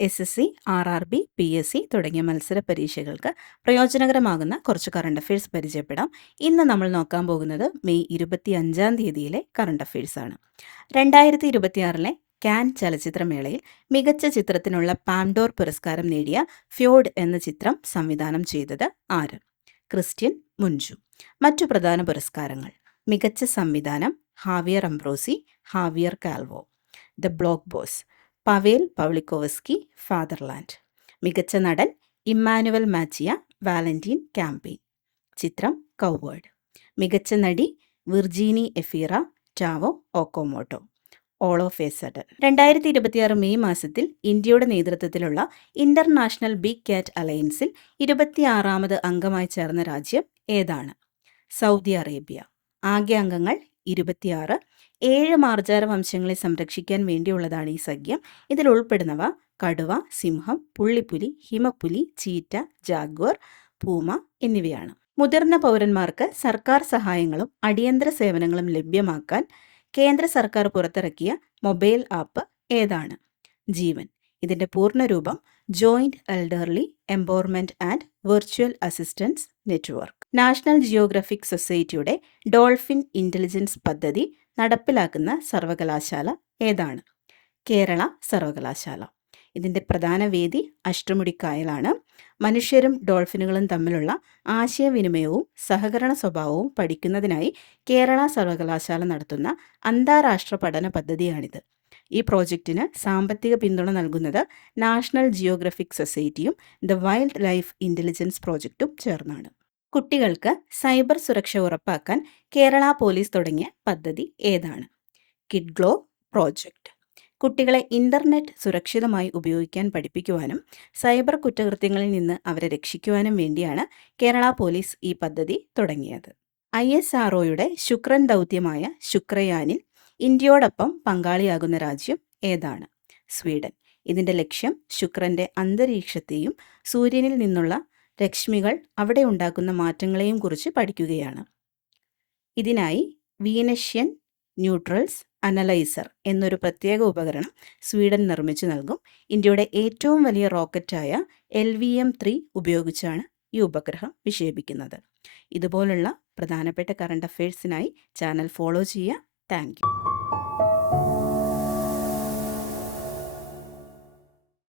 SSC, RRB, PSC തുടങ്ങിയ മത്സര പരീക്ഷകൾക്ക് പ്രയോജനകരമാകുന്ന കുറച്ച് കറണ്ട് അഫയേഴ്സ് പരിചയപ്പെടാം. ഇന്ന് നമ്മൾ നോക്കാൻ പോകുന്നത് മെയ് 25 കറണ്ട് അഫയേഴ്സ് ആണ്. 2026 കാൻ ചലച്ചിത്രമേളയിൽ മികച്ച ചിത്രത്തിനുള്ള പാംഡോർ പുരസ്കാരം നേടിയ ഫ്യോഡ് എന്ന ചിത്രം സംവിധാനം ചെയ്തത് ആര്? Cristian Mungiu. മറ്റു പ്രധാന പുരസ്കാരങ്ങൾ: മികച്ച സംവിധാനം Javier Ambrossi, Javier Calvo. The block boss Pawel Pawlikowski, fatherland. മികച്ച നടൻ ഇമ്മാനുവൽ മാച്ചിയ, വാലന്റീൻ ക്യാമ്പെയിൻ. ചിത്രം കൗവേർഡ്. മികച്ച നടി Virginie Efira, Tao Okamoto. All of a sudden. 2026 മെയ് മാസത്തിൽ ഇന്ത്യയുടെ നേതൃത്വത്തിലുള്ള ഇന്റർനാഷണൽ ബിഗ് ക്യാറ്റ് അലയൻസിൽ 26ാമത് അംഗമായി ചേർന്ന രാജ്യം ഏതാണ്? Saudi Arabia. ആകെ അംഗങ്ങൾ 26. 7 മാർജാര വംശങ്ങളെ സംരക്ഷിക്കാൻ വേണ്ടിയുള്ളതാണ് ഈ സഖ്യം. ഇതിൽ ഉൾപ്പെടുന്നവ കടുവ, സിംഹം, പുള്ളിപ്പുലി, ഹിമപ്പുലി, ചീറ്റ, ജാഗ്വർ, പൂമ എന്നിവയാണ്. മുതിർന്ന പൗരന്മാർക്ക് സർക്കാർ സഹായങ്ങളും അടിയന്തര സേവനങ്ങളും ലഭ്യമാക്കാൻ കേന്ദ്ര സർക്കാർ പുറത്തിറക്കിയ മൊബൈൽ ആപ്പ് ഏതാണ്? ജീവൻ. ഇതിന്റെ പൂർണ്ണരൂപം joint elderly empowerment and virtual assistance network. National geographic സൊസൈറ്റിയുടെ ഡോൾഫിൻ ഇന്റലിജൻസ് പദ്ധതി നടപ്പിലാക്കുന്ന സർവകലാശാല ഏതാണ്? കേരള സർവകലാശാല. ഇതിന്റെ പ്രധാന വേദി അഷ്ടമുടിക്കായലാണ്. മനുഷ്യരും ഡോൾഫിനുകളും തമ്മിലുള്ള ആശയവിനിമയവും സഹകരണ സ്വഭാവവും പഠിക്കുന്നതിനായി കേരള സർവകലാശാല നടത്തുന്ന അന്താരാഷ്ട്ര പഠന പദ്ധതിയാണിത്. ഈ പ്രോജക്റ്റിന് സാമ്പത്തിക പിന്തുണ നൽകുന്നത് നാഷണൽ ജിയോഗ്രഫിക് സൊസൈറ്റിയും ദ വൈൽഡ് ലൈഫ് ഇന്റലിജൻസ് പ്രോജക്റ്റും ചേർന്നാണ്. കുട്ടികൾക്ക് സൈബർ സുരക്ഷ ഉറപ്പാക്കാൻ കേരള പോലീസ് തുടങ്ങിയ പദ്ധതി ഏതാണ്? Kid glow project. കുട്ടികളെ ഇന്റർനെറ്റ് സുരക്ഷിതമായി ഉപയോഗിക്കാൻ പഠിപ്പിക്കുവാനും സൈബർ കുറ്റകൃത്യങ്ങളിൽ നിന്ന് അവരെ രക്ഷിക്കുവാനും വേണ്ടിയാണ് കേരള പോലീസ് ഈ പദ്ധതി തുടങ്ങിയത്. ISROയുടെ ശുക്രൻ ദൗത്യമായ ശുക്രയാനിൽ ഇന്ത്യയോടൊപ്പം പങ്കാളിയാകുന്ന രാജ്യം ഏതാണ്? സ്വീഡൻ. ഇതിന്റെ ലക്ഷ്യം ശുക്രന്റെ അന്തരീക്ഷത്തെയും സൂര്യനിൽ നിന്നുള്ള രശ്മികൾ അവിടെ ഉണ്ടാക്കുന്ന മാറ്റങ്ങളെയും കുറിച്ച് പഠിക്കുകയാണ്. ഇതിനായി വീനഷ്യൻ ന്യൂട്രൽസ് അനലൈസർ എന്നൊരു പ്രത്യേക ഉപകരണം സ്വീഡൻ നിർമ്മിച്ചു നൽകും. ഇന്ത്യയുടെ ഏറ്റവും വലിയ റോക്കറ്റായ LVM-3 ഉപയോഗിച്ചാണ് ഈ ഉപഗ്രഹം വിക്ഷേപിക്കുന്നത്. ഇതുപോലുള്ള പ്രധാനപ്പെട്ട കറണ്ട് അഫയേഴ്സിനായി ചാനൽ ഫോളോ ചെയ്യുക. Thank you.